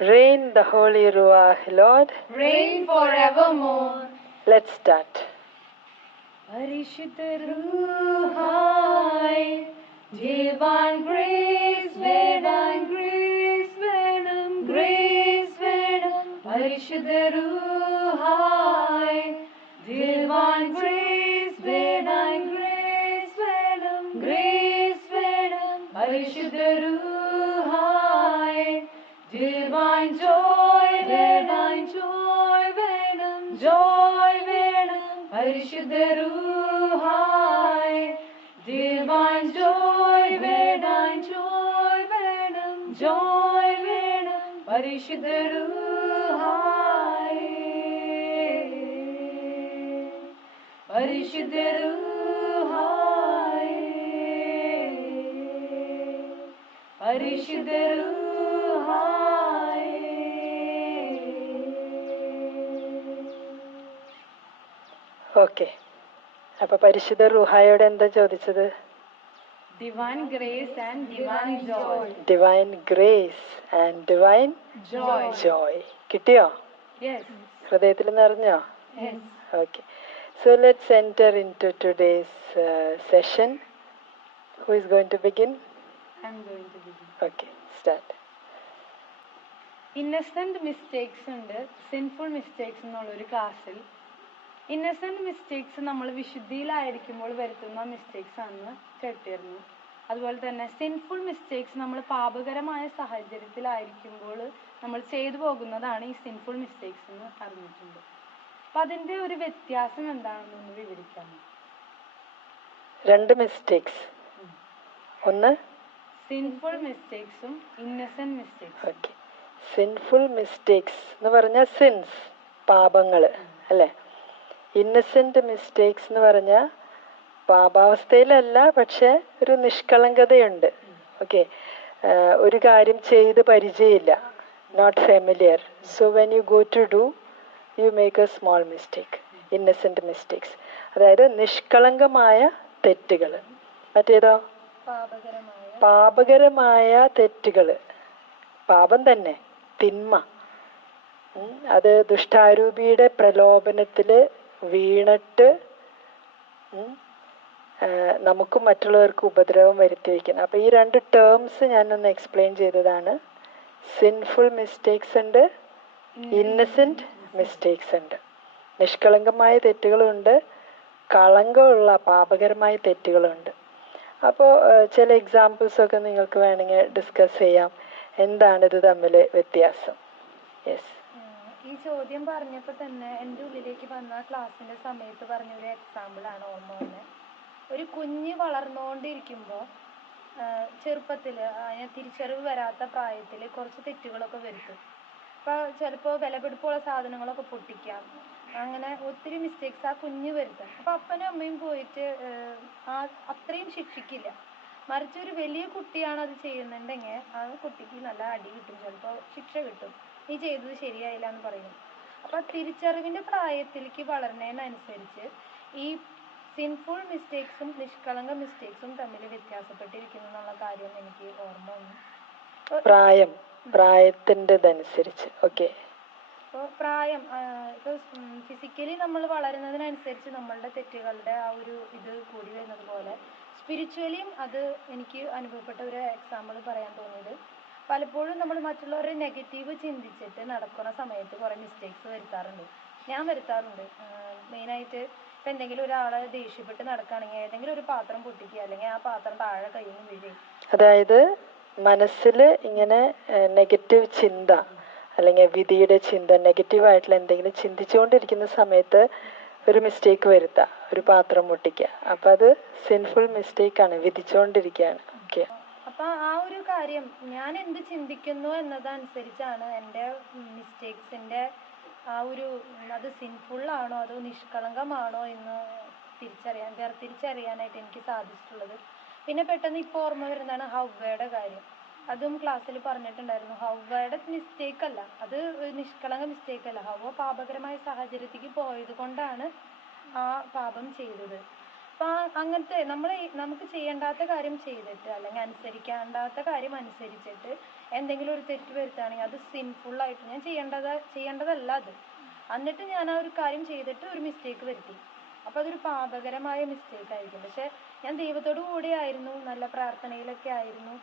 Reign the Holy Ruach, Lord. reign forevermore. Let's start. പരിശുദ്ധ റൂഹായ് divine grace divine grace വേണം grace വേണം പരിശുദ്ധ റൂഹായ് divine grace divine grace വേണം grace വേണം പരിശുദ്ധ റൂഹായ് divine joy divine joy വേണം joy വേണം പരിശുദ്ധ റൂഹായ് divine joy വേണം joy വേണം joy വേണം പരിശുദ്ധ റൂഹായ് പരിശുദ്ധ റൂഹായ് പരിശുദ്ധ റൂഹായ് ഓക്കെ. അപ്പൊ പരിശുദ്ധ റുഹായോട് എന്താ ചോദിച്ചത്? Divine grace and divine joy. Divine grace and divine joy. Joy കിട്ടിയോ? Yes. ഹൃദയത്തിൽ നിറഞ്ഞോ yes. Okay. So let's enter into today's session who is going to begin i'm going to begin. Okay start innocent mistakes ഉണ്ട് sinful mistakes എന്നുള്ള ഒരു ക്ലാസ്സിൽ Innocent mistakes നമ്മൾ വിശുദ്ധിയിലായിരിക്കുമ്പോൾ വരുത്തുന്ന mistakes ആണെന്ന് കേട്ടിരുന്നു. അതുപോലെ തന്നെ സിൻഫുൾ മിസ്റ്റേക്സ് നമ്മൾ പാപകരമായ സാഹചര്യത്തിലായിരിക്കുമ്പോൾ നമ്മൾ ചെയ്തു പോകുന്നതാണ് ഈ സിൻഫുൾ മിസ്റ്റേക്സ് എന്ന് അറിഞ്ഞിട്ടുണ്ട് അപ്പൊ അതിന്റെ ഒരു വ്യത്യാസം എന്താണെന്നൊന്ന് വിവരിക്കാമോ? രണ്ട് മിസ്റ്റേക്സ് ഒന്ന്? സിൻഫുൾ മിസ്റ്റേക്സും innocent mistakes okay sinful mistakes എന്ന് പറഞ്ഞാൽ സിൻസ് പാപങ്ങൾ അല്ലേ? ഇന്നസെന്റ് മിസ്റ്റേക്സ് എന്ന് പറഞ്ഞാൽ പാപാവസ്ഥയിലല്ല പക്ഷെ ഒരു നിഷ്കളങ്കതയുണ്ട്. ഓക്കെ ഒരു കാര്യം ചെയ്ത് പരിചയമില്ല. Not familiar so when you go to do you make a small mistake innocent mistakes അതായത് നിഷ്കളങ്കമായ തെറ്റുകൾ മറ്റേതോ? പാപകരമായ. തെറ്റുകൾ പാപം തന്നെ. തിന്മ. അത് ദുഷ്ടാരൂപിയുടെ പ്രലോഭനത്തിൽ വീണിട്ട് നമുക്കും മറ്റുള്ളവർക്കും ഉപദ്രവം വരുത്തി വയ്ക്കുന്നത് അപ്പോൾ ഈ രണ്ട് ടേംസ് ഒന്ന് എക്സ്പ്ലെയിൻ ചെയ്തതാണ്. സിൻഫുൾ മിസ്റ്റേക്സ് ഉണ്ട് ഇന്നസെന്റ് മിസ്റ്റേക്സ് ഉണ്ട്. നിഷ്കളങ്കമായ തെറ്റുകളുണ്ട് കളങ്കമുള്ള പാപകരമായ തെറ്റുകളുണ്ട്. അപ്പോൾ ചില എക്സാമ്പിൾസ് ഒക്കെ നിങ്ങൾക്ക് വേണമെങ്കിൽ ഡിസ്കസ് ചെയ്യാം. എന്താണ് ഇത് തമ്മിൽ വ്യത്യാസം? യെസ് ഈ ചോദ്യം പറഞ്ഞപ്പോൾ തന്നെ എന്റെ ഉള്ളിലേക്ക് വന്ന ക്ലാസ്സിന്റെ സമയത്ത് പറഞ്ഞ ഒരു എക്സാമ്പിളാണ് ഓർമ്മ വന്നത് ഒരു കുഞ്ഞ് വളർന്നുകൊണ്ടിരിക്കുമ്പോൾ ചെറുപ്പത്തിൽ അതിന് തിരിച്ചറിവ് വരാത്ത പ്രായത്തിൽ കുറച്ച് തെറ്റുകളൊക്കെ വരുത്തും. അപ്പോൾ ചിലപ്പോൾ വിലപിടിപ്പുള്ള സാധനങ്ങളൊക്കെ പൊട്ടിക്കാം. അങ്ങനെ ഒത്തിരി മിസ്റ്റേക്സ് ആ കുഞ്ഞ് വരുത്തും. അപ്പോൾ അപ്പനും അമ്മയും പോയിട്ട് ആ അത്രയും ശിക്ഷിക്കില്ല. മറിച്ച് ഒരു വലിയ കുട്ടിയാണ് അത് ചെയ്യുന്നുണ്ടെങ്കിൽ ആ കുട്ടിക്ക് നല്ല അടി കിട്ടും ചിലപ്പോൾ ശിക്ഷ കിട്ടും. നീ ചെയ്തത് ശരിയായില്ല എന്ന് പറയും അപ്പൊ തിരിച്ചറിവിന്റെ പ്രായത്തിലേക്ക് വളരുന്നതിനനുസരിച്ച് ഈ സിൻഫുൾ മിസ്റ്റേക്സും നിഷ്കളങ്ക മിസ്റ്റേക്സും തമ്മിൽ വ്യത്യാസപ്പെട്ടിരിക്കുന്നു എന്നുള്ള കാര്യം എനിക്ക് ഓർമ്മ വന്നു. പ്രായം പ്രായത്തിന്റെതനുസരിച്ച്. ഓക്കെ ഇപ്പോൾ പ്രായം ഇപ്പോൾ ഫിസിക്കലി നമ്മൾ വളരുന്നതിനനുസരിച്ച് നമ്മളുടെ തെറ്റുകളുടെ ആ ഒരു ഇത് കൂടി വരുന്നത് പോലെ സ്പിരിച്വലിയും അത് എനിക്ക് അനുഭവപ്പെട്ട ഒരു എക്സാമ്പിൾ പറയാൻ തോന്നിയത്. പലപ്പോഴും നമ്മൾ മറ്റുള്ളവരെ നെഗറ്റീവ് ചിന്തിച്ചിട്ട് നടക്കുന്ന സമയത്ത് കുറേ മിസ്റ്റേക്സ് വരുത്താറുണ്ട്. ഞാൻ വരുത്താറുണ്ട്. മെയിനായിട്ട് ഇപ്പം എന്തെങ്കിലും ഒരാളെ ദേഷ്യപ്പെട്ട് നടക്കുകയാണെങ്കിൽ ഏതെങ്കിലും ഒരു പാത്രം പൊട്ടിക്കുക അല്ലെങ്കിൽ ആ പാത്രം താഴെ കയ്യിൽ നിന്ന് അതായത് മനസ്സിൽ ഇങ്ങനെ നെഗറ്റീവ് ചിന്ത അല്ലെങ്കിൽ വിധിയുടെ ചിന്ത നെഗറ്റീവ് ആയിട്ടുള്ള എന്തെങ്കിലും ചിന്തിച്ചുകൊണ്ടിരിക്കുന്ന സമയത്ത് ഒരു മിസ്റ്റേക്ക് വരുത്താം. ഒരു പാത്രം പൊട്ടിക്കുക. അപ്പം അത് സിൻഫുൾ മിസ്റ്റേക്കാണ് വിധിച്ചുകൊണ്ടിരിക്കുകയാണ് ഓക്കെ അപ്പൊ ആ ഒരു കാര്യം ഞാൻ എന്ത് ചിന്തിക്കുന്നു എന്നതനുസരിച്ചാണ് എന്റെ മിസ്റ്റേക്സിന്റെ ആ ഒരു അത് സിൻഫുൾ ആണോ അതോ നിഷ്കളങ്കമാണോ എന്ന് തിരിച്ചറിയാൻ വേർതിരിച്ചറിയാനായിട്ട് എനിക്ക് സാധിച്ചിട്ടുള്ളത്. പിന്നെ പെട്ടെന്ന് ഇപ്പോൾ ഓർമ്മ വരുന്നതാണ് ഹവ്വയുടെ കാര്യം. അതും ക്ലാസ്സിൽ പറഞ്ഞിട്ടുണ്ടായിരുന്നു. ഹവ്വയുടെ മിസ്റ്റേക്ക് അല്ല. അത് നിഷ്കളങ്ക മിസ്റ്റേക്ക് അല്ല. ഹവ്വ പാപകരമായ സാഹചര്യത്തിക്ക് പോയത് കൊണ്ടാണ് ആ പാപം ചെയ്തത്. അപ്പൊ അങ്ങനത്തെ നമ്മൾ നമുക്ക് ചെയ്യേണ്ടാത്ത കാര്യം ചെയ്തിട്ട് അല്ലെങ്കിൽ അനുസരിക്കേണ്ടാത്ത കാര്യം അനുസരിച്ചിട്ട് എന്തെങ്കിലും ഒരു തെറ്റ് വരുത്തുകയാണെങ്കിൽ അത് ആയിട്ട് ഞാൻ ചെയ്യേണ്ടത് ചെയ്യേണ്ടതല്ല അത്. എന്നിട്ട് ഞാൻ ആ ഒരു കാര്യം ചെയ്തിട്ട് ഒരു മിസ്റ്റേക്ക് വരുത്തി. അപ്പോൾ അതൊരു പാപകരമായ മിസ്റ്റേക്ക് ആയിരിക്കും. പക്ഷെ ഞാൻ ദൈവത്തോടു കൂടെ ആയിരുന്നു നല്ല പ്രാർത്ഥനയിലൊക്കെ ആയിരുന്നു.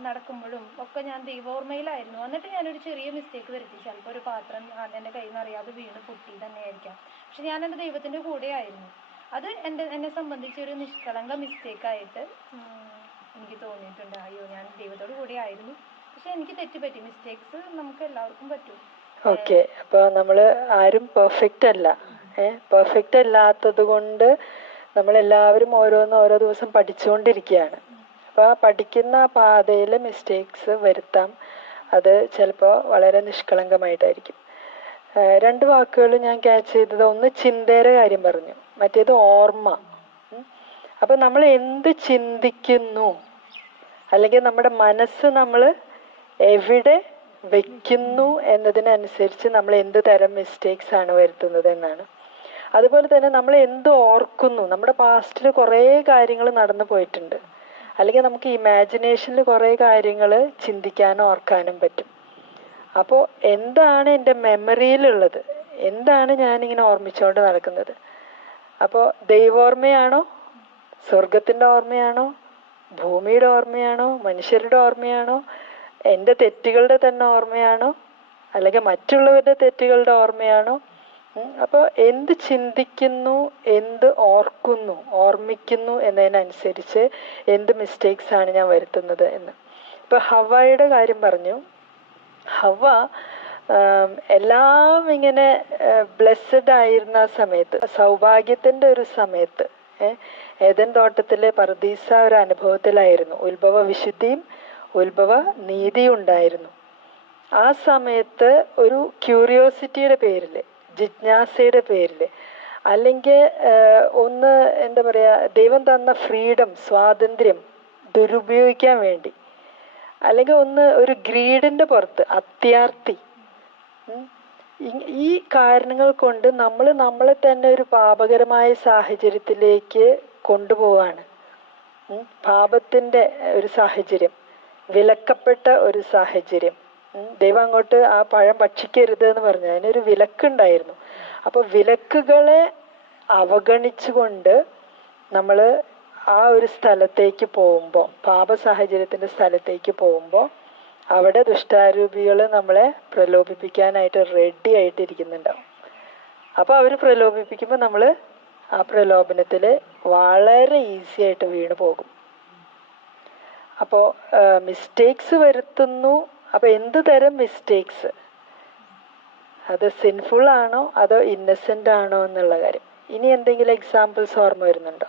നടക്കുമ്പോഴും ഒക്കെ ഞാൻ ദൈവോർമ്മയിലായിരുന്നു. എന്നിട്ട് ഞാനൊരു ചെറിയ മിസ്റ്റേക്ക് വരുത്തി. ചിലപ്പോൾ ഒരു പാത്രം എന്റെ കയ്യിൽ നിന്ന് അറിയാതെ വീണ് പൊട്ടി തന്നെയായിരിക്കാം. പക്ഷെ ഞാൻ എന്റെ ദൈവത്തിന്റെ കൂടെ ആയിരുന്നു. അത് എന്റെ എന്നെ സംബന്ധിച്ച് ഒരു നിഷ്കളങ്ക മിസ്റ്റേക്ക് ആയിട്ട് ഉം, എനിക്ക് തോന്നിയിട്ടുണ്ട്. അയ്യോ ഞാൻ ദൈവത്തോട് കൂടെ ആയിരുന്നു. പക്ഷെ എനിക്ക് തെറ്റുപറ്റി. മിസ്റ്റേക്സ് നമുക്ക് എല്ലാവർക്കും പറ്റും. ഓക്കെ അപ്പോൾ നമ്മൾ ആരും പെർഫെക്റ്റ് അല്ല. പെർഫെക്റ്റ് അല്ലാത്തത് കൊണ്ട് നമ്മളെല്ലാവരും ഓരോന്ന് ഓരോ ദിവസം പഠിച്ചുകൊണ്ടിരിക്കുകയാണ്. അപ്പോൾ പഠിക്കുന്ന പാതയിൽ മിസ്റ്റേക്സ് വരുത്താം. അത് ചിലപ്പോൾ വളരെ നിഷ്കളങ്കമായിട്ടായിരിക്കും. രണ്ട് വാക്കുകൾ ഞാൻ ക്യാച്ച് ചെയ്തത് ഒന്ന് ചിന്തയുടെ കാര്യം പറഞ്ഞു മറ്റേത് ഓർമ്മ. അപ്പൊ നമ്മൾ എന്ത് ചിന്തിക്കുന്നു? അല്ലെങ്കിൽ നമ്മുടെ മനസ്സ് നമ്മൾ എവിടെ വെക്കുന്നു എന്നതിനനുസരിച്ച് നമ്മൾ എന്ത് തരം മിസ്റ്റേക്സ് ആണ് വരുത്തുന്നത് എന്നാണ്. അതുപോലെ തന്നെ നമ്മൾ എന്ത് ഓർക്കുന്നു? നമ്മുടെ പാസ്റ്റിൽ കുറേ കാര്യങ്ങൾ നടന്നു പോയിട്ടുണ്ട്. അല്ലെങ്കിൽ നമുക്ക് ഇമാജിനേഷനിൽ കുറേ കാര്യങ്ങൾ ചിന്തിക്കാനും ഓർക്കാനും പറ്റും. അപ്പോൾ എന്താണ് എന്റെ മെമ്മറിയിലുള്ളത് എന്താണ് ഞാനിങ്ങനെ ഓർമ്മിച്ചുകൊണ്ട് നടക്കുന്നത്? അപ്പോൾ ദൈവോർമ്മയാണോ സ്വർഗത്തിന്റെ ഓർമ്മയാണോ? ഭൂമിയുടെ ഓർമ്മയാണോ? മനുഷ്യരുടെ ഓർമ്മയാണോ? എന്റെ തെറ്റുകളുടെ തന്നെ ഓർമ്മയാണോ? അല്ലെങ്കിൽ മറ്റുള്ളവരുടെ തെറ്റുകളുടെ ഓർമ്മയാണോ? അപ്പോൾ എന്ത് ചിന്തിക്കുന്നു എന്ത് ഓർക്കുന്നു ഓർമ്മിക്കുന്നു എന്നതിനനുസരിച്ച് എന്ത് മിസ്റ്റേക്സ് ആണ് ഞാൻ വരുത്തുന്നത് എന്ന്. ഇപ്പോൾ ഹവയുടെ കാര്യം പറഞ്ഞു. ഹവ എല്ലാം ഇങ്ങനെ ബ്ലെസ്സഡ് ആയിരുന്ന സമയത്ത് സൗഭാഗ്യത്തിന്റെ ഒരു സമയത്ത് ഏതൻ തോട്ടത്തിലെ പർദീസ ഒരു അനുഭവത്തിലായിരുന്നു. ഉത്ഭവ വിശുദ്ധിയും ഉത്ഭവ നീതിയും ഉണ്ടായിരുന്നു. ആ സമയത്ത് ഒരു ക്യൂരിയോസിറ്റിയുടെ പേരിൽ ജിജ്ഞാസയുടെ പേരിൽ. അല്ലെങ്കിൽ ഒന്ന് എന്താ പറയുക ദൈവം തന്ന ഫ്രീഡം സ്വാതന്ത്ര്യം ദുരുപയോഗിക്കാൻ വേണ്ടി. അല്ലെങ്കിൽ ഒന്ന് ഒരു ഗ്രീഡിന്റെ പുറത്ത് അത്യാർത്തി. ഈ- കാരണങ്ങൾ കൊണ്ട് നമ്മൾ നമ്മളെ തന്നെ ഒരു പാപകരമായ സാഹചര്യത്തിലേക്ക് കൊണ്ടുപോവാണ്. പാപത്തിന്റെ ഒരു സാഹചര്യം വിലക്കപ്പെട്ട ഒരു സാഹചര്യം. ദൈവം അങ്ങോട്ട് ആ പഴം ഭക്ഷിക്കരുത് എന്ന് പറഞ്ഞു. അതിനൊരു വിലക്കുണ്ടായിരുന്നു. അപ്പൊ വിലക്കുകളെ അവഗണിച്ചുകൊണ്ട് നമ്മൾ ആ ഒരു സ്ഥലത്തേക്ക് പോകുമ്പോൾ പാപ സാഹചര്യത്തിന്റെ സ്ഥലത്തേക്ക് പോകുമ്പോൾ അവിടെ ദുഷ്ടാരൂപികൾ നമ്മളെ പ്രലോഭിപ്പിക്കാനായിട്ട് റെഡി ആയിട്ടിരിക്കുന്നുണ്ടാവും. അപ്പൊ അവർ പ്രലോഭിപ്പിക്കുമ്പോൾ നമ്മൾ ആ പ്രലോഭനത്തിൽ വളരെ ഈസി ആയിട്ട് വീണ് പോകും അപ്പോൾ മിസ്റ്റേക്സ് വരുത്തുന്നു അപ്പോൾ എന്ത് തരം മിസ്റ്റേക്സ് അത് സിൻഫുൾ ആണോ? അതോ ഇന്നസെന്റ് ആണോ എന്നുള്ള കാര്യം. ഇനി എന്തെങ്കിലും എക്സാമ്പിൾസ് ഓർമ്മ വരുന്നുണ്ടോ?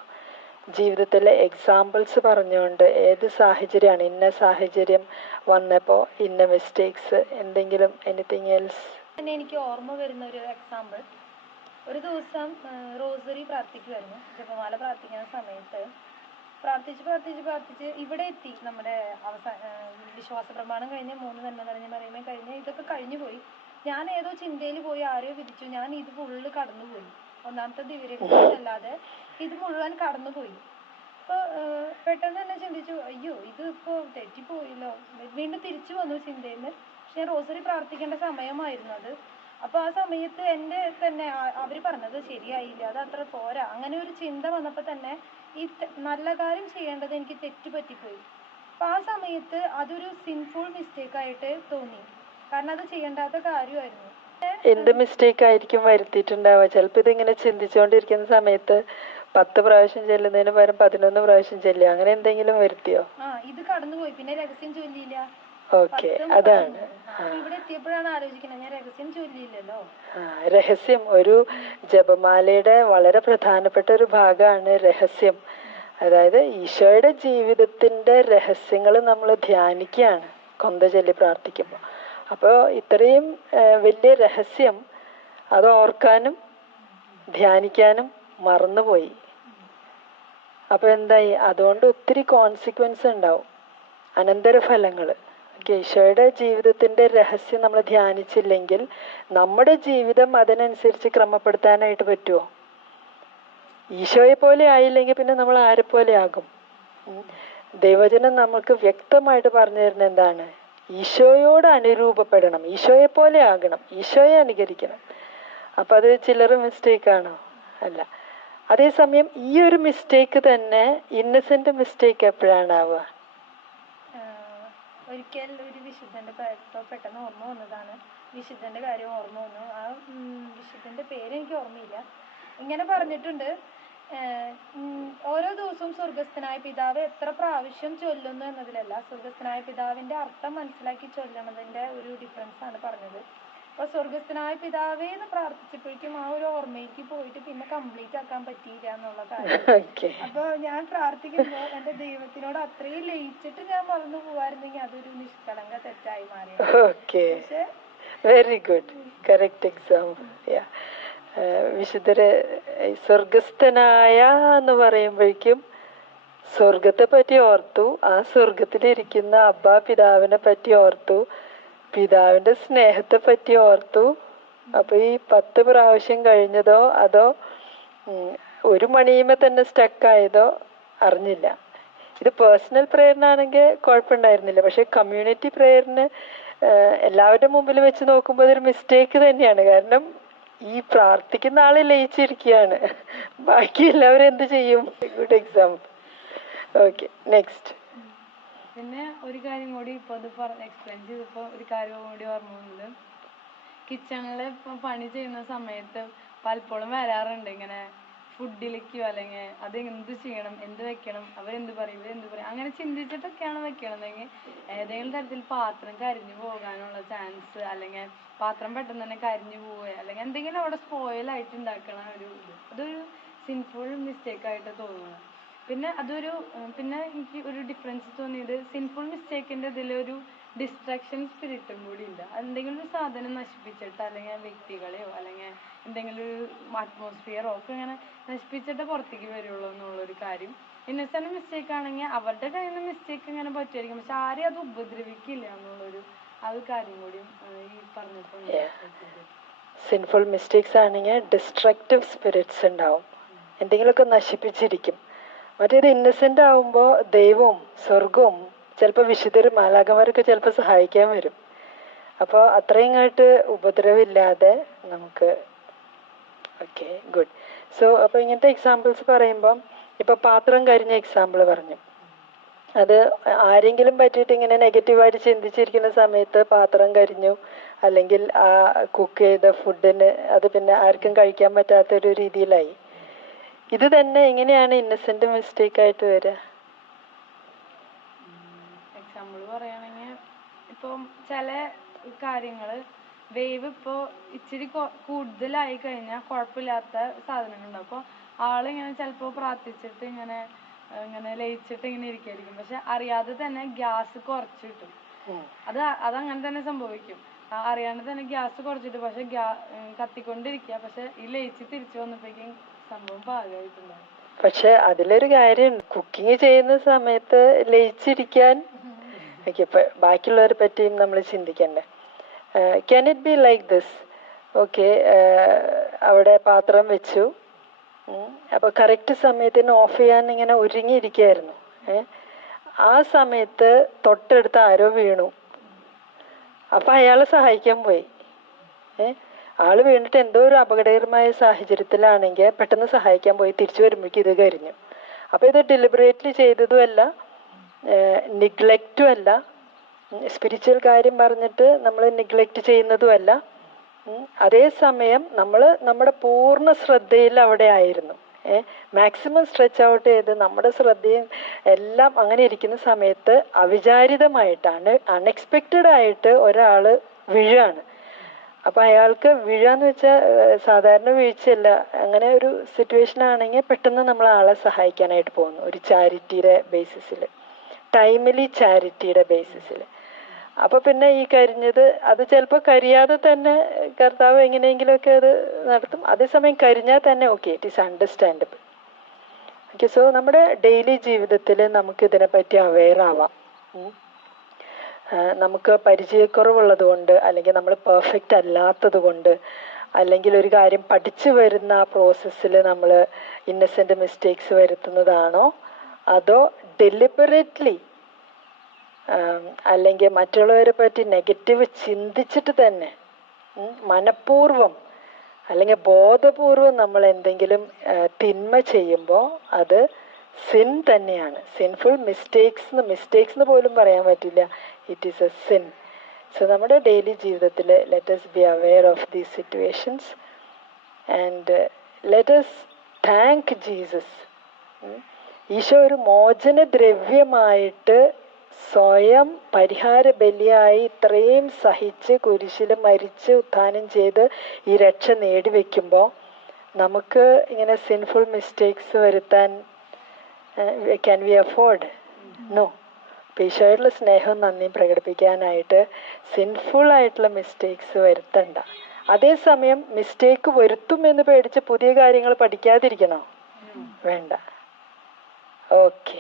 ജീവിതത്തിലെ എക്സാമ്പിൾസ് പറഞ്ഞുകൊണ്ട് ഏത് സാഹചര്യമാണ്? ഇന്ന സാഹചര്യം വന്നപ്പോൾ ഇന്ന മിസ്റ്റേക്സ് എന്തെങ്കിലും എനിത്തിങ് എൽസ് എനിക്ക് ഓർമ്മ വരുന്ന ഒരു എക്സാമ്പിൾ ഒരു ദിവസം റോസറി പ്രാർത്ഥിക്കുമായിരുന്നു ജപമാല പ്രാർത്ഥിക്കുന്ന സമയത്ത് പ്രാർത്ഥിച്ച് പ്രാർത്ഥിച്ച് പ്രാർത്ഥിച്ച് ഇവിടെ എത്തി നമ്മുടെ അവസാന വിശ്വാസ പ്രമാണം കഴിഞ്ഞ് മൂന്ന് നന്മ നിറഞ്ഞ മറിയുമ്പോൾ കഴിഞ്ഞ് ഇതൊക്കെ കഴിഞ്ഞു പോയി. ഞാൻ ഏതോ ചിന്തയിൽ പോയി ആരെയോ വിധിച്ചു. ഞാൻ ഇത് ഫുള്ള് കടന്നുപോയി. ഒന്നാമത്തെ ദിവ്യരഹസ്യമല്ലാതെ ഇത് മുഴുവൻ കടന്നുപോയി. അപ്പോൾ പെട്ടെന്ന് തന്നെ ചിന്തിച്ചു അയ്യോ ഇത് ഇപ്പോൾ തെറ്റിപ്പോയല്ലോ. വീണ്ടും തിരിച്ചു വന്നു ചിന്തയിൽ നിന്ന് പക്ഷെ ഞാൻ റോസറി പ്രാർത്ഥിക്കേണ്ട സമയമായിരുന്നു അത്. അപ്പോൾ ആ സമയത്ത് എന്റെ തന്നെ അവർ പറഞ്ഞത് ശരിയായില്ല അത് അത്ര പോരാ. അങ്ങനെ ഒരു ചിന്ത വന്നപ്പോൾ തന്നെ ഈ നല്ല കാര്യം ചെയ്യേണ്ടത് എനിക്ക് തെറ്റ് അപ്പോൾ ആ സമയത്ത് അതൊരു സിൻഫുൾ മിസ്റ്റേക്ക് ആയിട്ട് തോന്നി. കാരണം അത് ചെയ്യേണ്ടാത്ത കാര്യമായിരുന്നു. എന്ത് മിസ്റ്റേക്ക് ആയിരിക്കും വരുത്തിയിട്ടുണ്ടാവുക? ചിലപ്പോൾ ഇതിങ്ങനെ ചിന്തിച്ചുകൊണ്ടിരിക്കുന്ന സമയത്ത് പത്ത് പ്രാവശ്യം ചെല്ലുന്നതിന് പകരം പതിനൊന്ന് പ്രാവശ്യം ചെല്ലുക. അങ്ങനെ എന്തെങ്കിലും വരുത്തിയോ? ആ ഇത് കടന്നുപോയി. പിന്നെ രഹസ്യം ചൊല്ലിയില്ല. ഓക്കെ അതാണ്. അപ്പൊ ഇവിടെ എത്തിയപ്പോഴാണ് ആലോചിക്കുന്നത് ഞാൻ രഹസ്യം ചൊല്ലിയില്ലല്ലോ. രഹസ്യം ഒരു ജപമാലയുടെ വളരെ പ്രധാനപ്പെട്ട ഒരു ഭാഗമാണ് രഹസ്യം. അതായത് ഈശോയുടെ ജീവിതത്തിന്റെ രഹസ്യങ്ങൾ നമ്മൾ ധ്യാനിക്കുകയാണ് കൊന്ത ചൊല്ലി പ്രാർത്ഥിക്കുമ്പോൾ. അപ്പോൾ ഇത്രയും വലിയ രഹസ്യം അത് ഓർക്കാനും ധ്യാനിക്കാനും മറന്നുപോയി. അപ്പൊ എന്തായി? അതുകൊണ്ട് ഒത്തിരി കോൺസിക്വൻസ് ഉണ്ടാവും. അനന്തരഫലങ്ങൾ. ഈശോയുടെ ജീവിതത്തിന്റെ രഹസ്യം നമ്മൾ ധ്യാനിച്ചില്ലെങ്കിൽ നമ്മുടെ ജീവിതം അതിനനുസരിച്ച് ക്രമപ്പെടുത്താനായിട്ട് പറ്റുമോ? ഈശോയെ പോലെ ആയില്ലെങ്കിൽ പിന്നെ നമ്മൾ ആരെ പോലെ ആകും. ദൈവജനം നമുക്ക് വ്യക്തമായിട്ട് പറഞ്ഞു തരുന്നത് എന്താണ്? ഈശോയോട് അനുരൂപപ്പെടണം. ഈശോയെ പോലെ ആകണം. ഈശോയെ അനുകരിക്കണം. അപ്പം അത് ചിലർ മിസ്റ്റേക്ക് ആണോ? അല്ല. അതേസമയം ഈ ഒരു മിസ്റ്റേക്ക് തന്നെ ഇന്നസെന്റ് മിസ്റ്റേക്ക് എപ്പോഴാണ് ആവുക? ആഹ് ഒരിക്കൽ ഒരു വിശുദ്ധന്റെ പെട്ടെന്ന് ഓർമ്മ വന്നതാണ്. വിശുദ്ധന്റെ കാര്യം ഓർമ്മ വന്നു. ആ വിശുദ്ധന്റെ പേര് എനിക്ക് ഓർമ്മയില്ല. ഇങ്ങനെ പറഞ്ഞിട്ടുണ്ട്. ഓരോ ദിവസവും സ്വർഗസ്ഥനായ പിതാവ് എത്ര പ്രാവശ്യം ചൊല്ലുന്നു എന്നതിലല്ല. സ്വർഗസ്ഥനായ പിതാവിന്റെ അർത്ഥം മനസ്സിലാക്കി ചൊല്ലണതിന്റെ ഒരു ഡിഫറൻസ് ആണ് പറഞ്ഞത്. അപ്പൊ സ്വർഗസ്ഥനായ പിതാവേ എന്ന് പ്രാർത്ഥിച്ചപ്പോഴേക്കും ആ ഒരു ഓർമ്മയിലേക്ക് പോയിട്ട് പിന്നെ കംപ്ലീറ്റ് ആക്കാൻ പറ്റിയില്ല എന്നുള്ള കാര്യം. അപ്പൊ ഞാൻ പ്രാർത്ഥിക്കുമ്പോ എന്റെ ദൈവത്തിനോട് അത്രയും ലയിച്ചിട്ട് ഞാൻ മറന്നു പോവായിരുന്നെങ്കിൽ അതൊരു നിഷ്കളങ്ക തെറ്റായി മാറി പക്ഷേ വെരി ഗുഡ് കറക്റ്റ് എക്സാം വിശുദ്ധര് സ്വർഗസ്ഥനായ എന്ന് പറയുമ്പോഴേക്കും സ്വർഗത്തെ പറ്റി ഓർത്തു. ആ സ്വർഗത്തിലിരിക്കുന്ന അബ്ബ പിതാവിനെ പറ്റി ഓർത്തു. പിതാവിന്റെ സ്നേഹത്തെ പറ്റി ഓർത്തു. അപ്പൊ ഈ പത്ത് പ്രാവശ്യം കഴിഞ്ഞതോ അതോ ഒരു മണിയുമേ തന്നെ സ്റ്റക്കായതോ അറിഞ്ഞില്ല. ഇത് പേഴ്സണൽ പ്രേയറിനാണെങ്കിൽ കുഴപ്പമുണ്ടായിരുന്നില്ല. പക്ഷെ കമ്മ്യൂണിറ്റി പ്രേയറിന് എല്ലാവരുടെ മുമ്പിൽ വെച്ച് നോക്കുമ്പോൾ അതൊരു മിസ്റ്റേക്ക് തന്നെയാണ്. കാരണം ഈ പ്രാർത്ഥിക്കുന്ന ആൾ ലയിച്ചിരിക്കുകയാണ് ബാക്കി എല്ലാവരും എന്ത് ചെയ്യും? ഗുഡ് എക്സാമ്പിൾ ഓക്കെ നെക്സ്റ്റ് പിന്നെ ഒരു കാര്യം കൂടി ഇപ്പൊ അത് എക്സ്പ്ലെയിൻ ചെയ്തപ്പോ ഒരു കാര്യം കൂടി ഓർമ്മ വന്നത്. കിച്ചണിൽ പണി ചെയ്യുന്ന സമയത്ത് പലപ്പോഴും വരാറുണ്ട് ഇങ്ങനെ ഫുഡിലേക്കോ അല്ലെങ്കിൽ അത് എന്ത് ചെയ്യണം എന്ത് വെക്കണം അവരെന്ത് പറയും ഇവരെന്ത് പറയും അങ്ങനെ ചിന്തിച്ചിട്ടൊക്കെയാണ് വെക്കണതെങ്കിൽ ഏതെങ്കിലും തരത്തിൽ പാത്രം കരിഞ്ഞു പോകാനുള്ള ചാൻസ് അല്ലെങ്കിൽ പാത്രം പെട്ടെന്ന് തന്നെ കരിഞ്ഞു പോവുക അല്ലെങ്കിൽ എന്തെങ്കിലും അവിടെ സ്പോയിലായിട്ട് ഉണ്ടാക്കണ ഒരു അതൊരു സിൻഫുൾ മിസ്റ്റേക്ക് ആയിട്ട് തോന്നുന്നു. പിന്നെ അതൊരു പിന്നെ എനിക്ക് ഒരു ഡിഫറൻസ് തോന്നിയത് സിൻഫുൾ മിസ്റ്റേക്കിന്റെ ഇതിലൊരു ഡിസ്ട്രാക്ഷൻ സ്പിരിറ്റും കൂടി ഉണ്ട് എന്തെങ്കിലും ഒരു സാധനം നശിപ്പിച്ചിട്ട് അല്ലെങ്കിൽ വ്യക്തികളെയോ അല്ലെങ്കിൽ എന്തെങ്കിലും ഒരു അറ്റ്മോസ്ഫിയറോ ഒക്കെ ഇങ്ങനെ നശിപ്പിച്ചിട്ട് പുറത്തേക്ക് വരുള്ളൂ എന്നുള്ളൊരു കാര്യം. ഇന്നസെന്റ് മിസ്റ്റേക്ക് ആണെങ്കിൽ അവരുടെ കയ്യിൽ നിന്ന് മിസ്റ്റേക്ക് ഇങ്ങനെ പറ്റുമായിരിക്കും. പക്ഷെ ആരെയും അത് ഉപദ്രവിക്കില്ല എന്നുള്ളൊരു ആ ഒരു കാര്യം കൂടിയും ഈ പറഞ്ഞപ്പോൾ. സിൻഫുൾ മിസ്റ്റേക്സ് ആണെങ്കിൽ ഡിസ്ട്രക്റ്റീവ് സ്പിരിറ്റ്സ് ഉണ്ടാവും. എന്തെങ്കിലുമൊക്കെ നശിപ്പിച്ചിരിക്കും. മറ്റേത് ഇന്നസെന്റ് ആവുമ്പോൾ ദൈവവും സ്വർഗവും ചിലപ്പോൾ വിശുദ്ധരും മാലാകന്മാരൊക്കെ ചിലപ്പോൾ സഹായിക്കാൻ വരും. അപ്പോൾ അത്രയും ആയിട്ട് ഉപദ്രവമില്ലാതെ നമുക്ക് ഓക്കെ ഗുഡ് സോ അപ്പോൾ ഇങ്ങനത്തെ എക്സാമ്പിൾസ് പറയുമ്പം ഇപ്പോൾ പാത്രം കരിഞ്ഞ എക്സാമ്പിൾ പറഞ്ഞു. അത് ആരെങ്കിലും പറ്റിയിട്ട് ഇങ്ങനെ നെഗറ്റീവായിട്ട് ചിന്തിച്ചിരിക്കുന്ന സമയത്ത് പാത്രം കരിഞ്ഞു അല്ലെങ്കിൽ ആ കുക്ക് ചെയ്ത ഫുഡിന് അത് പിന്നെ ആർക്കും കഴിക്കാൻ പറ്റാത്തൊരു രീതിയിലായി. ഇത് തന്നെ എങ്ങനെയാണ് ഇന്നസെന്റ് മിസ്റ്റേക്ക് ആയിട്ട് വരിക? എക്സാമ്പിൾ പറയുകയാണെങ്കിൽ ഇപ്പം ചില കാര്യങ്ങൾ വേവ് ഇപ്പോൾ ഇച്ചിരി കൂടുതലായി കഴിഞ്ഞാൽ കുഴപ്പമില്ലാത്ത സാധനങ്ങളുണ്ട് അപ്പോൾ ആളിങ്ങനെ ചിലപ്പോൾ പ്രാർത്ഥിച്ചിട്ട് ഇങ്ങനെ ഇങ്ങനെ ലയിച്ചിട്ട് ഇങ്ങനെ ഇരിക്കായിരിക്കും. പക്ഷെ അറിയാതെ തന്നെ ഗ്യാസ് കുറച്ച് കിട്ടും. അത് അങ്ങനെ അതങ്ങനെ തന്നെ സംഭവിക്കും. ആ അറിയാണ്ട് തന്നെ ഗ്യാസ് കുറച്ചിട്ട് പക്ഷെ ഗ്യാ കത്തിക്കൊണ്ടിരിക്കുക പക്ഷെ ഈ ലയിച്ച് തിരിച്ചു വന്നപ്പോഴേക്കും സംഭവം പാകമായിട്ടുണ്ടാവും. പക്ഷെ അതിലൊരു കാര്യം കുക്കിംഗ് ചെയ്യുന്ന സമയത്ത് ലയിച്ചിരിക്കാൻ ഓക്കെ ഇപ്പൊ ബാക്കിയുള്ളവരെ പറ്റിയും നമ്മൾ ചിന്തിക്കണ്ടേ. Can it be like this okay അവിടെ പാത്രം വെച്ചു. അപ്പോൾ അപ്പൊ കറക്റ്റ് സമയത്തിന് ഓഫ് ചെയ്യാൻ ഇങ്ങനെ ഒരുങ്ങിയിരിക്കുകയായിരുന്നു ആ സമയത്ത് തൊട്ടടുത്ത് ആരോ വീണു. അപ്പൊ അയാളെ സഹായിക്കാൻ പോയി. ആൾ വീണിട്ട് എന്തോ ഒരു അപകടകരമായ സാഹചര്യത്തിലാണെങ്കിൽ പെട്ടെന്ന് സഹായിക്കാൻ പോയി. തിരിച്ചു വരുമ്പോഴേക്കും ഇത് കരിഞ്ഞു അപ്പൊ ഇത് ഡെലിബറേറ്റ്ലി ചെയ്തതുമല്ല. നിഗ്ലക്റ്റും അല്ല സ്പിരിച്വൽ കാര്യം പറഞ്ഞിട്ട് നമ്മൾ നിഗ്ലക്റ്റ് ചെയ്യുന്നതുമല്ല. അതേ അതേസമയം നമ്മൾ നമ്മുടെ പൂർണ ശ്രദ്ധയിൽ അവിടെ ആയിരുന്നു. മാക്സിമം സ്ട്രെച്ച് ഔട്ട് ചെയ്ത് നമ്മുടെ ശ്രദ്ധയും എല്ലാം അങ്ങനെ ഇരിക്കുന്ന സമയത്ത് അവിചാരിതമായിട്ടാണ് അൺഎക്സ്പെക്റ്റഡ് ആയിട്ട് ഒരാൾ വീഴാണ്. അപ്പൊ അയാൾക്ക് വീഴാന്ന് വെച്ചാൽ സാധാരണ വീഴ്ചയല്ല. അങ്ങനെ ഒരു സിറ്റുവേഷൻ ആണെങ്കിൽ പെട്ടെന്ന് നമ്മൾ ആളെ സഹായിക്കാനായിട്ട് പോകുന്നു ഒരു ചാരിറ്റിയുടെ ബേസിസിൽ ടൈമിലി ചാരിറ്റിയുടെ ബേസിസിൽ അപ്പോൾ പിന്നെ ഈ കരിഞ്ഞത് അത് ചിലപ്പോൾ കരിയാതെ തന്നെ കർത്താവ് എങ്ങനെയെങ്കിലുമൊക്കെ അത് നടത്തും. അതേസമയം കരിഞ്ഞാൽ തന്നെ okay it is understandable okay so നമ്മുടെ ഡെയിലി ജീവിതത്തിൽ നമുക്ക് ഇതിനെപ്പറ്റി അവെയർ ആവാം. നമുക്ക് പരിചയക്കുറവുള്ളത് കൊണ്ട് അല്ലെങ്കിൽ നമ്മൾ പെർഫെക്റ്റ് അല്ലാത്തത് കൊണ്ട് അല്ലെങ്കിൽ ഒരു കാര്യം പഠിച്ചു വരുന്ന ആ പ്രോസസ്സിൽ നമ്മൾ ഇന്നസെന്റ് മിസ്റ്റേക്സ് വരുത്തുന്നതാണോ അതോ ഡെലിബറേറ്റ്ലി അല്ലെങ്കിൽ മറ്റുള്ളവരെ പറ്റി നെഗറ്റീവ് ചിന്തിച്ചിട്ട് തന്നെ മനഃപൂർവം അല്ലെങ്കിൽ ബോധപൂർവം നമ്മൾ എന്തെങ്കിലും തിന്മ ചെയ്യുമ്പോൾ അത് സിൻ തന്നെയാണ്. സിൻഫുൾ മിസ്റ്റേക്സ് മിസ്റ്റേക്സ് എന്ന് പോലും പറയാൻ പറ്റില്ല. It is a sin so നമ്മുടെ ഡെയിലി ജീവിതത്തിൽ let's be aware of these situations and let's thank Jesus Eesho ഒരു മോചന ദ്രവ്യമായിട്ട് സ്വയം പരിഹാര ബലിയായി ഇത്രയും സഹിച്ച് കുരിശിൽ മരിച്ച് ഉത്ഥാനം ചെയ്ത് ഈ രക്ഷ നേടിവെക്കുമ്പോൾ നമുക്ക് ഇങ്ങനെ സിൻഫുൾ മിസ്റ്റേക്സ് വരുത്താൻ ക്യാൻ വി അഫോർഡ് നോ അപ്പം സ്നേഹം നന്ദി നന്ദിയും പ്രകടിപ്പിക്കാനായിട്ട് സിൻഫുൾ ആയിട്ടുള്ള മിസ്റ്റേക്സ് വരുത്തണ്ട. അതേസമയം മിസ്റ്റേക്ക് വരുത്തുമെന്ന് പേടിച്ച് പുതിയ കാര്യങ്ങൾ പഠിക്കാതിരിക്കണോ? വേണ്ട. ഓക്കെ